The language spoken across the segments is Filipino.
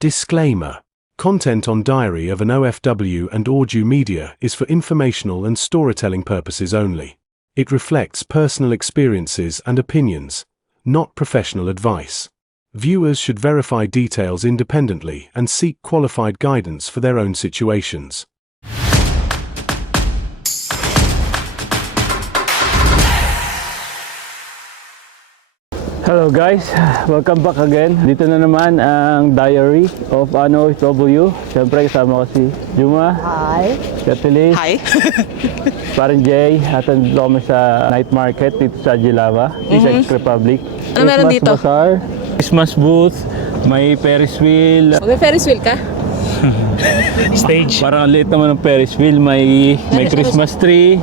Disclaimer. Content on Diary of an OFW and Audio Media is for informational and storytelling purposes only. It reflects personal experiences and opinions, not professional advice. Viewers should verify details independently and seek qualified guidance for their own situations. Hello guys, welcome back again. Dito na naman ang Diary of an OFW. Siyempre kasama ko si Juma. Hi. Katilis. Hi. Parang Jay. At nandito kami sa night market dito sa Jilava, Czech Republic. Ano meron dito? Bazaar, Christmas booth, may Ferris wheel. May Ferris wheel ka? Stage. Parang ang liit naman ng Ferris wheel, may Christmas tree.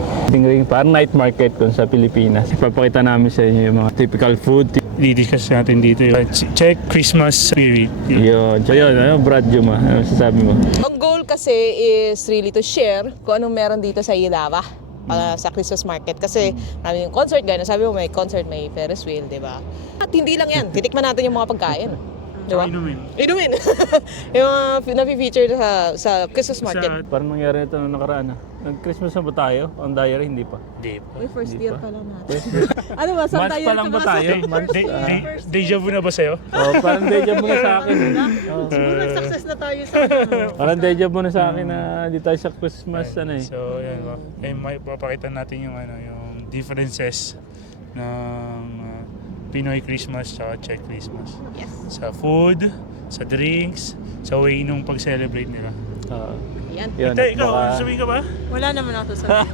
Parang night market kung sa Pilipinas. Ipapakita namin sa inyo yung mga typical food. I-discuss natin dito yung Czech Christmas spirit. Yun. So yun, ano, Brad Juma, ano sasabi mo? Ang goal kasi is really to share kung anong meron dito sa Jilava sa Christmas market. Kasi marami yung concert, gaya na sabi mo, may concert, may Ferris wheel, di ba? At hindi lang yan, titikman natin yung mga pagkain. Di ba? Inumin. Yung mga napi-feature sa Christmas market. Parang nangyari ito nung nakaraan. Nag-Christmas na ba tayo? On Diary, hindi pa. Hindi pa. May first Hindi year pa. pa lang natin. Ano ba? Saan Months tayo? pa lang ba tayo? Months, Deja vu na ba sa'yo? oh, parang deja vu na sa akin. Siguro nag-success na tayo sa Parang deja vu na sa akin na di tayo sa Christmas. Ano eh. So, yan ba. May papakita natin yung, yung differences ng Pinoy Christmas at Czech Christmas. Yes. Sa food, sa drinks, sa way nung pag-celebrate nila. Yan. Yun, Ito, at ikaw, baka- sabi ka ba? Wala naman ako sasabihin.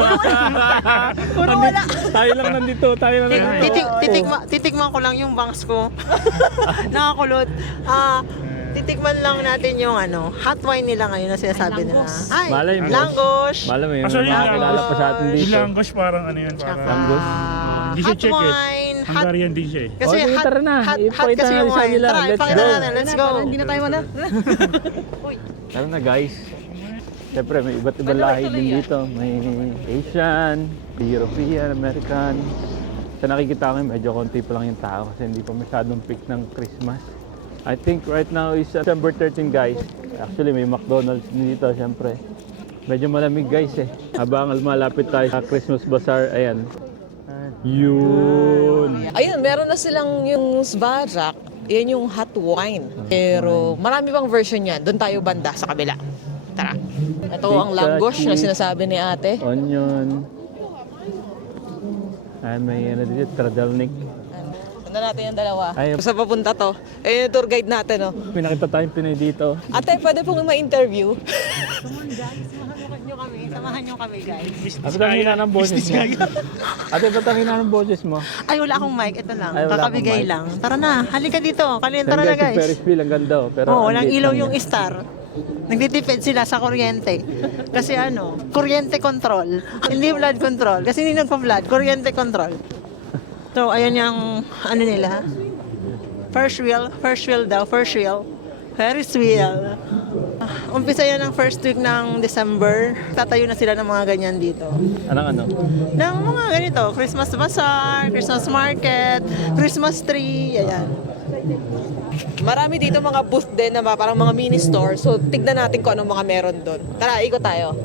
Puro wala. Tayo lang nandito, tayo lang nandito. Titikman ko lang yung bangs ko. Nakakulot. Titikman lang natin yung hot wine nila ngayon na sinasabi nila. Ay, Malay mo. langosh. Malam mo yun, Actually, nakakilala pa sa atin Yung dito. langosh parang ano yun, parang... Langosh? Hindi siya Hot Czech eh. wine. Hungarian din siya eh. Kasi Okay, hot, tara na. hot Ipakita kasi natin yung sa wine. kanila. Tara, Let's ipakita go. natin. Let's go. Hindi na tayo wala. Tara na guys. Siyempre may iba't ibang lahi din dito. May Asian, European, American. Sa nakikita ko medyo konti pa lang yung tao kasi hindi pa masyadong peak ng Christmas. I think right now is December 13 guys. Actually may McDonald's din dito siyempre. Medyo malamig guys eh. Habang malapit tayo sa Christmas Bazaar, ayan. Yun. Ayun, meron na silang yung Svarak. Yan yung hot wine. Pero marami pang version yan. Doon tayo banda sa kabila. Tara. Ito ang langosh na sinasabi ni ate. Onion. Ayan, may ano dito, tradalnik. Sundan natin yung dalawa. Ay. Sa papunta to. Ayun yung tour guide natin, no? May nakita tayong Pinoy dito. Ate, pwede pong ma-interview. Samahan nyo kami, guys. Ba't ang hina ng boses mo? Ate, ba't ang hina ng boses mo? Ay, wala akong mic. Ito lang. Ay, wala Kakabigay akong mic. lang. Tara na. Halika dito. Tara na, Si guys. Ferris wheel, ang ganda oh. Pero Oh, ang walang liit ilaw lang yung niya. star. Nagtitipid sila sa kuryente. Kasi kuryente control. Hindi blood control. Kasi hindi nagpa-blood, kuryente control. So, ayan yung nila. First wheel daw, first wheel. Ferris wheel. Umpisa yan ng first week ng December. Tatayo na sila ng mga ganyan dito. Anong ano? Ng mga ganito, Christmas bazaar, Christmas market, Christmas tree, ayan. Marami dito mga booth din na parang mga mini store. So, tignan natin kung anong mga meron doon. Tara, ikot tayo.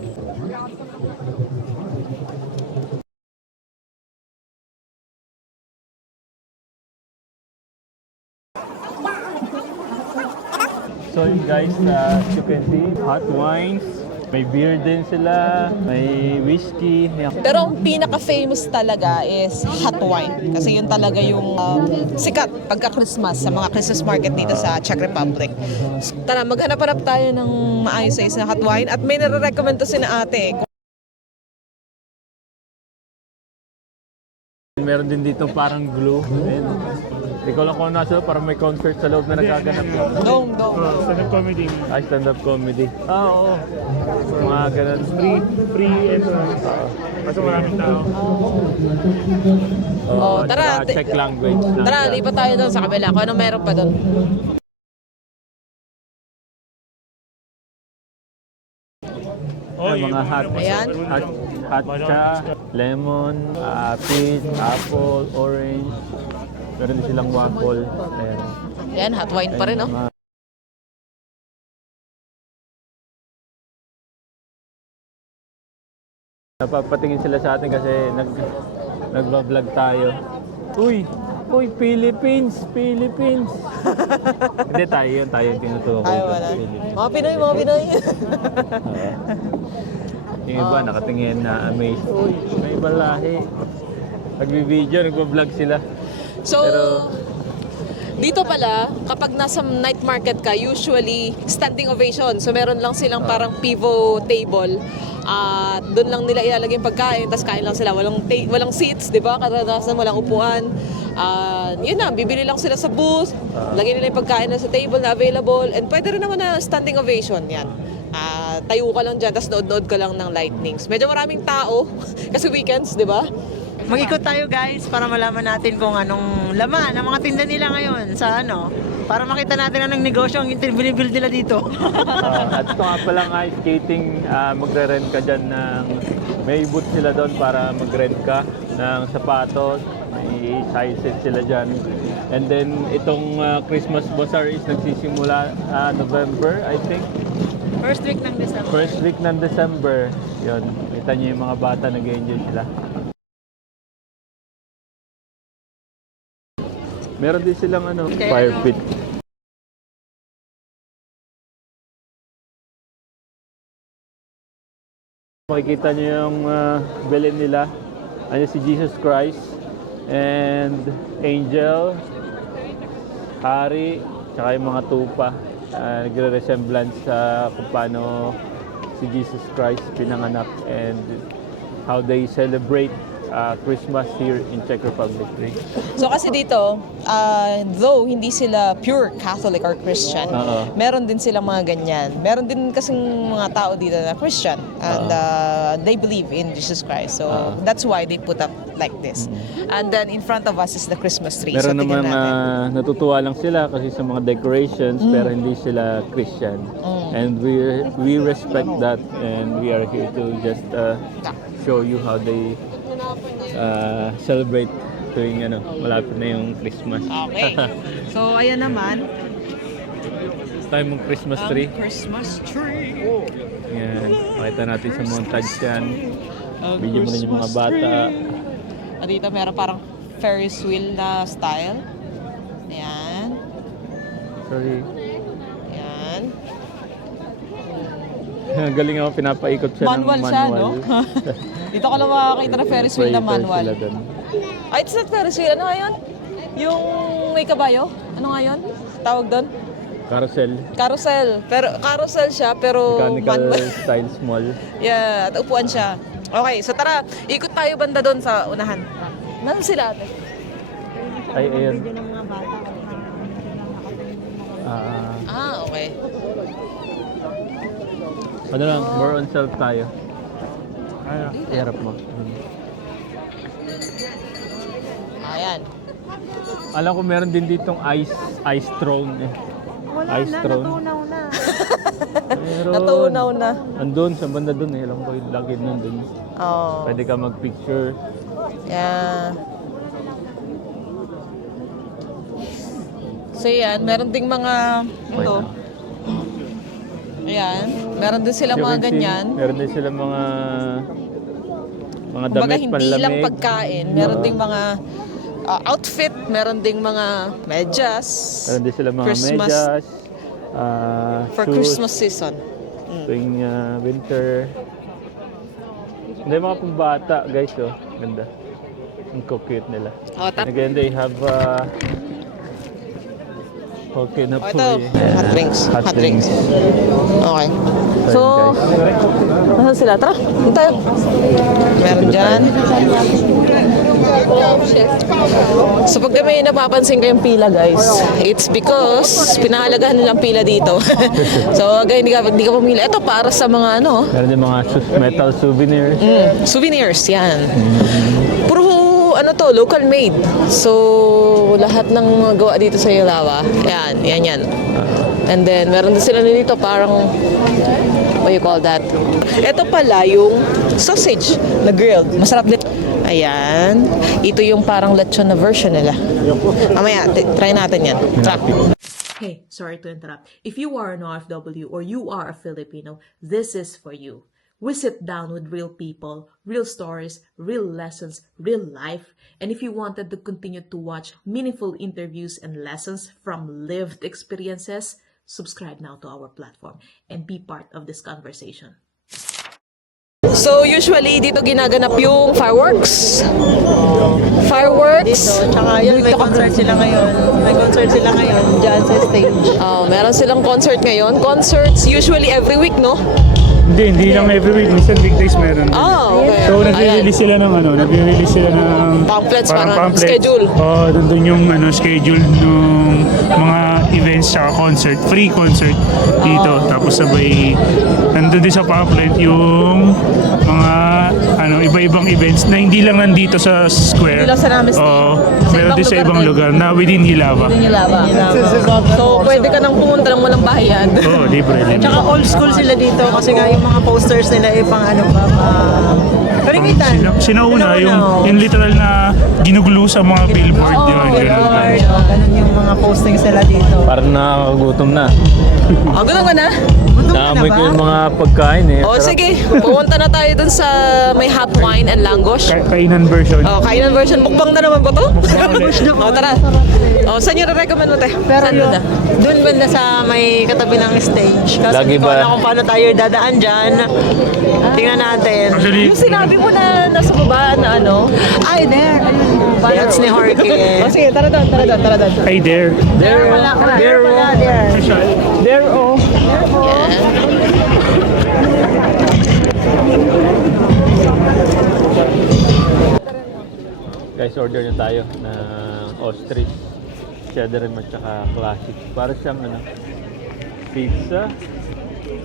So yun guys, as you can see, hot wines. May beer din sila, may whiskey. Yan. Pero ang pinaka-famous talaga is hot wine. Kasi yun talaga yung sikat pagka-Christmas sa mga Christmas market dito sa Czech Republic. Tara, maghanap-hanap tayo ng maayos na hot wine. At may nare-recommend to si na ate. Meron din dito parang glue. Ayan. Hindi ko lang kung nasa, parang may concert sa loob na nagaganap. Dome. Stand-up comedy. Ay, stand-up comedy. Oo. Mga ganun. Free entrance. Kaso maraming tao. Oh, tara. Check language. lang. Tara, lipat tayo doon sa kabila. Kung ano meron pa doon. Ay, mga hot. Ayan. Hot cha, lemon, peach, apple, orange. Meron din silang waffle. Ayan. Ayan, hot wine pa rin, oh. Mga Napapatingin sila sa atin kasi nagba-vlog tayo. Uy, Philippines, Philippines. Hindi tayo yung tinutukoy. Ay, sa wala. Philippines. Mga Pinoy. Yung iba nakatingin na amazed. Uy, may ibang lahi. Nagbi-video, nagba-vlog sila. So, Pero- dito pala, kapag nasa night market ka, usually standing ovation. So, meron lang silang parang pivot table. At doon lang nila ilalagay yung pagkain, tapos kain lang sila. Walang seats, di ba? Kadalasan walang upuan. Yun na, bibili lang sila sa booth, lagyan nila yung pagkain na sa table na available, and pwede rin naman na standing ovation, yan. Tayo ka lang dyan, tapos nood-nood ka lang ng lightnings. Medyo maraming tao, kasi weekends, di ba? Mag-ikot tayo guys para malaman natin kung anong laman ang mga tinda nila ngayon sa para makita natin anong negosyo ang binibuild nila dito. At ito nga palang ice skating, magre-rent ka dyan may booth sila doon para mag-rent ka ng sapatos, may sizes sila dyan. And then itong Christmas Bazaar is nagsisimula November, I think. First week ng December. First week ng December. Yun, kita niyo yung mga bata nag-enjoy sila. Meron din silang fire pit. Makikita niyo yung bilin nila. Ano si Jesus Christ and Angel, Hari, tsaka yung mga tupa. Nagre-resemblance sa kung paano si Jesus Christ pinanganak and how they celebrate Christmas here in Czech Republic. So kasi dito, though hindi sila pure Catholic or Christian, meron din silang mga ganyan. Meron din kasing mga tao dito na Christian and they believe in Jesus Christ. So that's why they put up like this. And then in front of us is the Christmas tree. Meron so tingnan naman natin. natutuwa lang sila kasi sa mga decorations pero hindi sila Christian. And we respect that and we are here to just show you how they celebrate tuwing malapit na yung Christmas. Okay. So ayan naman, Tayo mong Christmas tree. Christmas tree. Yan. Makita natin sa montage yan. Video mo rin yung mga bata. At dito meron parang Ferris wheel na style. Ayan. Sorry. Ayan. Galing ako, pinapaikot siya Manual ng siya, manual. no? Dito ka lang makakita na Ferris wheel na Operator manual. sila dun. Ay, it's not Ferris wheel. Ano nga yun? Yung may kabayo? Ano nga yun? Tawag doon? Carousel. Carousel. Pero carousel siya, pero Mechanical manual. style small. Yeah, at upuan siya. Okay, so tara, ikot tayo banda doon sa unahan. Nasaan sila ate? Ay, ayun. ng mga bata. Okay. Ano lang, more on self tayo. Iharap mo. Ayan. Alam ko meron din ditong ice throne. Wala Ice na, throne. natunaw na. Meron. Natunaw na. Andun, sa banda dun eh. Alam ko yung lagid nandun. Oh. Pwede ka mag-picture. Yeah. So yan, meron ding mga ito. Ayan, meron din sila You mga can see, ganyan. Meron din sila mga Kumbaga damit, hindi panlamig. lang pagkain, meron ding mga outfit, meron ding mga medyas. Meron din sila mga Christmas. medyas. For shoes, Christmas season. tuwing winter. Hindi, mga pambata guys, oh. Ganda. Ang cute nila. Oh, And again, they have okay na po ito, eh. hot drinks. Hot drinks. Okay. So, So, guys. nasaan sila? Tara, dito tayo. Meron dyan. So pag may napapansin kayong pila guys, it's because pinahalagahan nilang pila dito. So guys, hindi ka pumili. Ito para sa mga Meron din mga metal souvenirs. souvenirs yan. Puro local made. So lahat ng mga gawa dito sa Ilawa, yan. And then meron din sila dito parang what you call that? Ito pala yung sausage na grilled. Masarap din. Ayan. Ito yung parang lechon na version nila. Mamaya, try natin yan. Tara. Hey, sorry to interrupt. If you are an OFW or you are a Filipino, this is for you. We sit down with real people, real stories, real lessons, real life. And if you wanted to continue to watch meaningful interviews and lessons from lived experiences, subscribe now to our platform and be part of this conversation. So usually dito ginaganap yung fireworks. Fireworks. Dito, tsaka yun, may concert sila ngayon. May concert sila ngayon dyan sa stage. Meron silang concert ngayon. Concerts usually every week, no? Hindi lang every week, minsan weekdays meron. Okay. So nagre-release sila ng nagre-release sila ng Pamphlets, parang pamphlets. schedule. Doon yung schedule ng mga events sa concert, free concert dito. Tapos sabay nandun din sa pamphlet yung mga iba-ibang events na hindi lang nandito sa square. Hindi lang sa Rame State. Meron din sa ibang lugar na within Ilava. So pwede ka nang pumunta ng walang bayad. Libre. Tsaka old school sila dito kasi nga yung mga posters nila pang kalimitan. Sinauna, yung literal na ginuglo sa mga billboard. Yun. Ganun yung mga postings nila dito. Parang nakakagutom na. Ganun ka na? Naamoy ko yung mga pagkain eh. O Sarap. sige, pumunta na tayo dun sa may hot wine and langosh. Kainan version. Kainan version. Mukbang na naman ba to? Tara. Saan nyo recommend mo, te? Pero Saan banda? doon banda sa may katabi ng stage. Kasi Lagi hindi ko ba? alam kung paano tayo dadaan dyan. Tingnan natin. Actually, Yung sinabi mo na nasa baba na Ay, there. That's ni Jorge. sige, tara doon. hey there. There pala. There pala. There. There oh. Guys, order na tayo ng ostrich, cheddar at saka classic. Para siyang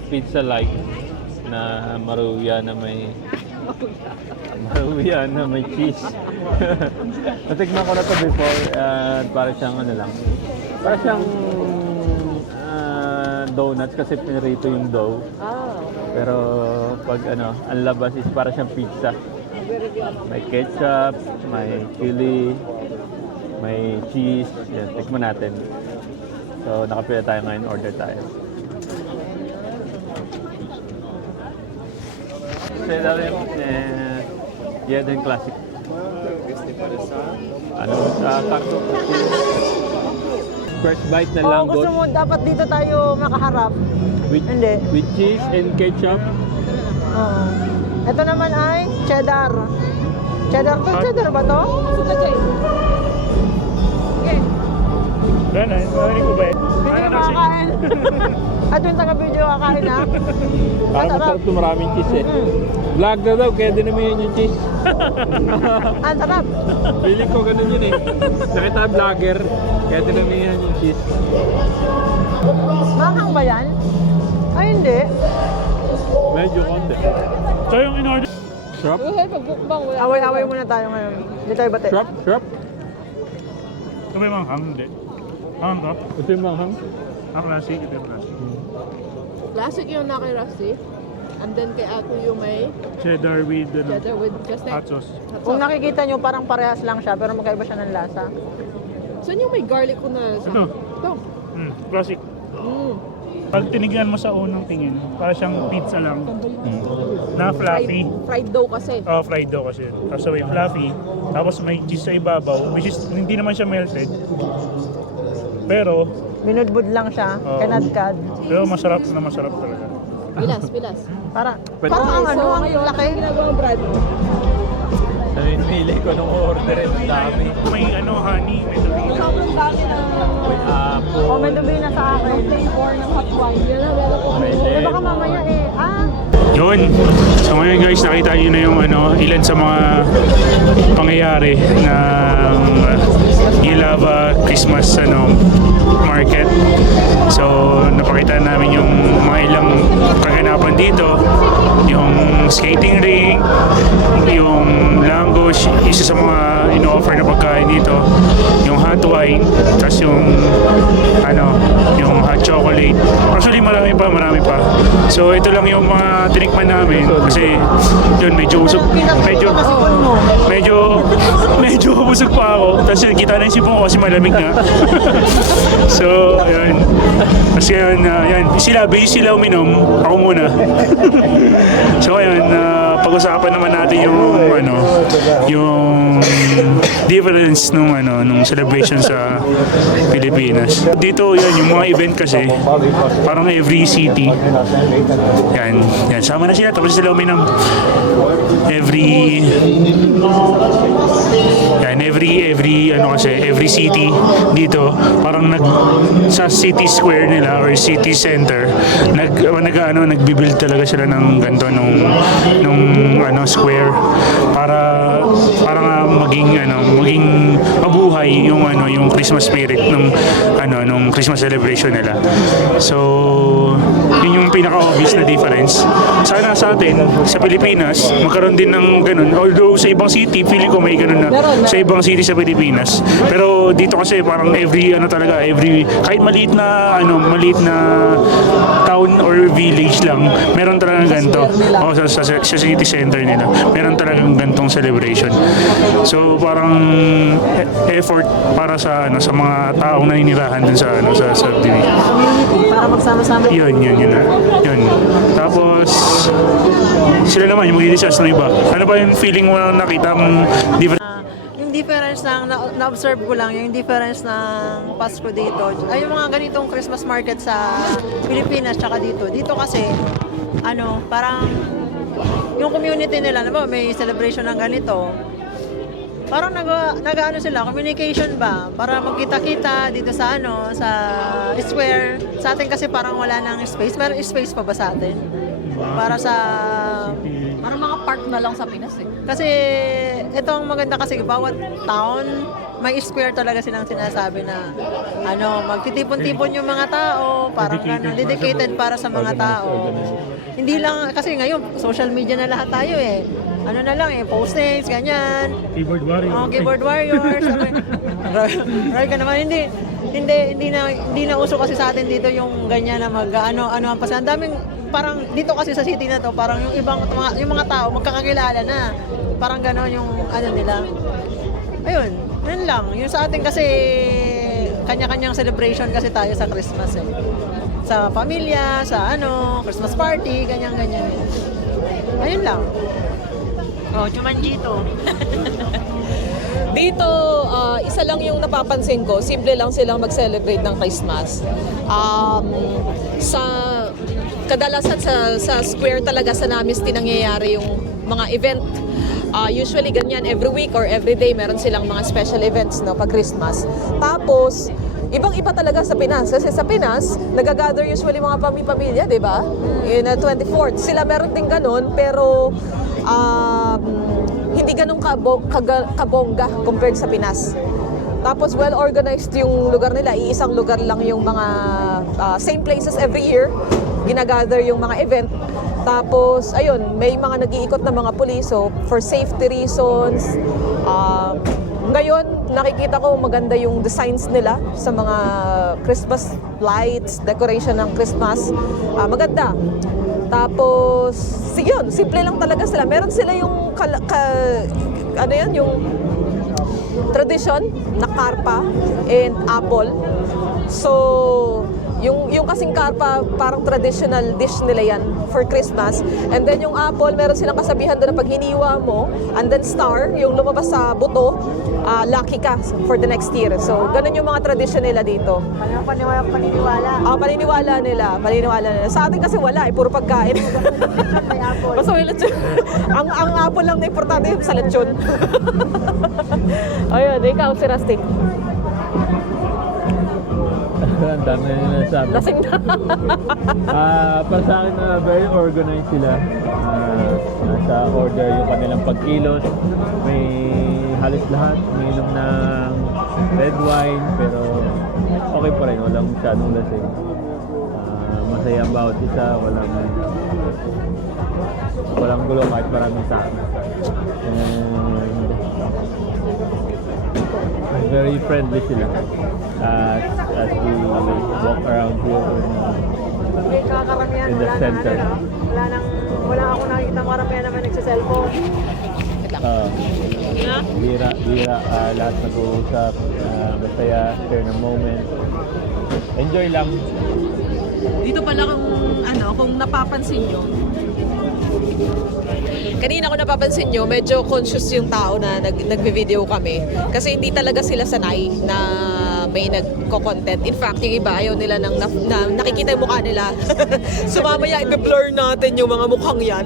pizza like na maruya na may cheese. Natikman ko na to before at para siyang para siyang donuts kasi pinirito yung dough. Pero pag ang labas is para siyang pizza. May ketchup, may chili, may cheese. Yan, tikman natin. So, nakapila tayo ngayon, order tayo. Cheddar yeah, then classic. Taco. First bite na lang, Gusto mo dapat dito tayo makaharap. Hindi. with cheese and ketchup. Oo. Ito naman ay cheddar. Cheddar to? Cheddar ba to? Narinig ko ba eh? Hindi ka makakain. At yung taga-video kakain ha? Parang masarap ito, maraming cheese eh. Vlog na daw, kaya dinamihan yung cheese. Ang sarap. Feeling ko ganun yun eh. Nakita vlogger, kaya dinamihan yung cheese. Makang ba yan? Ay hindi. Medyo konti. So yung in-order. Shrub? Away-away muna tayo ngayon. Hindi tayo bate. Shrub? Ito may manghang, hindi. Manghang ka? Ito yung manghang. Classic, ito yung classic. Classic yung na kay Rusty. And then kay Ako yung may Cheddar with cheddar with just hot like sauce. Kung nakikita nyo, parang parehas lang siya, pero magkaiba siya ng lasa. saan yung may garlic ko na Ito. Ito. Classic. Pag tinignan mo sa unang tingin, para siyang pizza lang. Na fluffy. Fried dough kasi. Fried dough kasi. Tapos may fluffy. Tapos may cheese sa ibabaw, which is hindi naman siya melted. Pero, Binudbud lang siya, kanadkad. pero masarap talaga. Pilas. Parang ang ang laki. Ginagawang bread. Namimili ko nung order eh, ang dami. May honey, may tubig. Sobrang dami na May apple. O, may dubi na sa akin. flavor ng hot wine. Yan na, meron ko. Eh, baka mamaya Yun. So ngayon guys, nakita niyo na yung ilan sa mga pangyayari ng Ilava Christmas market. So napakita namin yung mga ilang kaganapan dito, yung skating ring, yung langosh, isa sa mga ino-offer na pagkain dito, yung hot wine, tapos yung yung hot chocolate. Actually marami pa. So ito lang yung mga tinikman namin kasi yun medyo usog, medyo busog pa ako. Tapos yun, kita na yung sipon ko kasi malamig nga. So yun. Kasi yun, yan, busy sila uminom, ako muna. So ayun, pag-usapan naman natin yung yung difference nung celebration sa Pilipinas. Dito yan, yung mga event kasi parang every city. Yan, sama na sila, tapos sila uminom. Every city dito parang sa city square nila or city center nagbi-build talaga sila ng ganito nung square para nga maging mabuhay yung Christmas spirit nung Christmas celebration nila. So yun yung pinaka-obvious na difference. Sana sa atin sa Pilipinas magkaroon din ng ganun, although sa ibang city feeling ko may ganun na sa ibang city sa Pilipinas, pero dito kasi parang every kahit maliit na town or village lang meron talagang ganito sa city center nila, meron talagang gantong celebration. So parang effort para sa mga taong naninirahan dun sa subdivision. Para magsama-sama. Yun. Tapos sila naman yung mag-discuss ng iba. Ano ba yung feeling mo na nakita mong different? Yung difference na-observe ko lang, yung difference ng Pasko dito, ay yung mga ganitong Christmas market sa Pilipinas tsaka dito. Dito kasi, parang yung community nila, may celebration ng ganito, parang nag-ano sila, communication ba, para magkita-kita dito sa square. Sa atin kasi parang wala nang space. Meron space pa ba sa atin? Para sa... Parang mga park na lang sa Pinas eh. Kasi itong maganda kasi bawat town may square talaga silang sinasabi na magtitipon-tipon yung mga tao, parang dedicated para sa mga tao. Hindi lang kasi ngayon social media na lahat tayo eh. Postings, ganyan. Keyboard warriors. Keyboard warriors. Right ka naman, hindi na uso kasi sa atin dito yung ganyan na ang pasan. Ang daming parang dito kasi sa city na to, parang yung mga tao magkakakilala na. Parang gano'n yung nila. Ayun, yun lang. Yung sa atin kasi kanya-kanyang celebration kasi tayo sa Christmas eh. Sa pamilya, sa Christmas party, ganyan-ganyan. Ayun lang. Jumanji to. Dito, isa lang yung napapansin ko, simple lang silang mag-celebrate ng Christmas. Kadalasan sa square talaga sa Namisti nangyayari yung mga event. Usually ganyan every week or every day meron silang mga special events pag Christmas. Tapos ibang-iba talaga sa Pinas. Kasi sa Pinas, nagagather usually mga pamilya, di ba? In 24th. Sila meron din ganun, pero hindi ganun kabongga compared sa Pinas. Tapos well-organized yung lugar nila. Iisang lugar lang yung mga same places every year. Ginagather yung mga event. Tapos, ayun, may mga nag-iikot na mga pulis. So, for safety reasons, ngayon, nakikita ko maganda yung designs nila sa mga Christmas lights, decoration ng Christmas. Maganda. Tapos, yun, simple lang talaga sila. Meron sila yung, yung tradition na karpa and apple. So, yung kasing karpa, parang traditional dish nila yan for Christmas. And then yung apple, meron silang kasabihan doon na pag hiniwa mo, and then star, yung lumabas sa buto, lucky ka for the next year. So, ganun yung mga tradition nila dito. Paniniwala. Paniniwala nila. Sa atin kasi wala, puro pagkain. Basta may lechon. ang apple lang na importante sa lechon. Ayun, ikaw si Rusty. Ang dami na nasabi. Lasing na. Para sa akin very organized sila. Nasa order yung kanilang pagkilos. May halos lahat. Uminom ng red wine, pero okay pa rin. Walang masyadong lasing. Masaya bawat isa. Walang gulo kahit maraming tao. And very friendly sila. As we walk around here. Karamihan yan, in the wala nang center. wala akong nakikita maramihan naman nagsa-cellphone. Bira, lahat nag-uusap, masaya, share ng moment. Enjoy lang. Dito pala kung napapansin nyo, kanina ko napapansin nyo, medyo conscious yung tao na nagbe-video kami. Kasi hindi talaga sila sanay na may nagko-content. In fact, yung iba ayaw nila na nakikita yung mukha nila. So mamaya i-blur natin yung mga mukhang yan.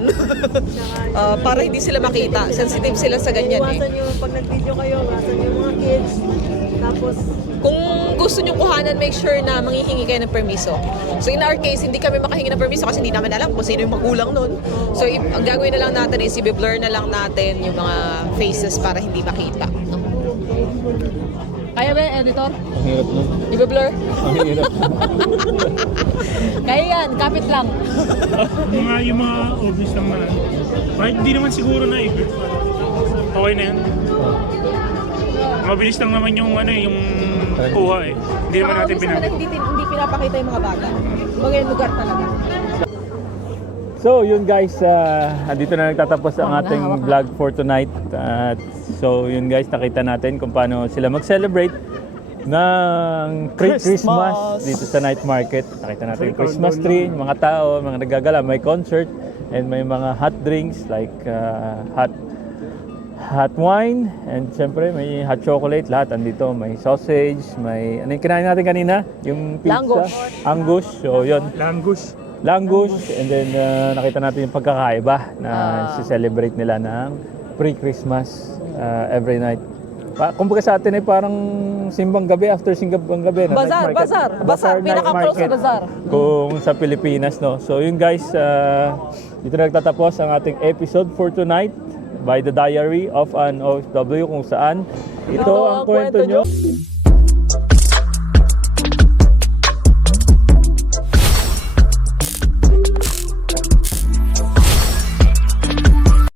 Para hindi sila makita. Sensitive sila sa ganyan eh. Iwasan nyo, pag nag-video kayo, iwasan nyo yung mga kids. Tapos, Kung gusto nyo kuhanan, make sure na manghihingi kayo ng permiso. So in our case, hindi kami makahingi ng permiso kasi hindi namin alam kung sino yung magulang nun. So ang gagawin na lang natin is i-blur na lang natin yung mga faces para hindi makita. No? Kaya ba, editor? Ang hirap nun. I-blur? Ang hirap. Kaya yan, kapit lang. Yung mga obvious lang na. Kahit hindi naman siguro na okay na yan. Mabilis lang naman yung yung kuha eh. Hindi naman natin Hindi pinapakita yung mga bata. Kumbaga yung lugar talaga. So yun guys, dito na nagtatapos ang ating vlog for tonight. So yun guys, nakita natin kung paano sila mag-celebrate ng pre-Christmas dito sa night market. Nakita natin yung Christmas tree, yung mga tao, mga nagagala, may concert, and may mga hot drinks like hot wine, and syempre may hot chocolate, lahat andito. May sausage, may ano yung kinain natin kanina? Yung pizza? Angus. So yun. Langush, and then nakita natin yung pagkakaiba na si-celebrate nila ng pre-Christmas every night. Kumbaga sa atin ay parang simbang gabi after simbang gabi. Bazaar, night pinaka-close sa market bazaar. kung sa Pilipinas, no? So yun guys, dito na nagtatapos ang ating episode for tonight by The Diary of an OFW, kung saan ito ang kwento nyo.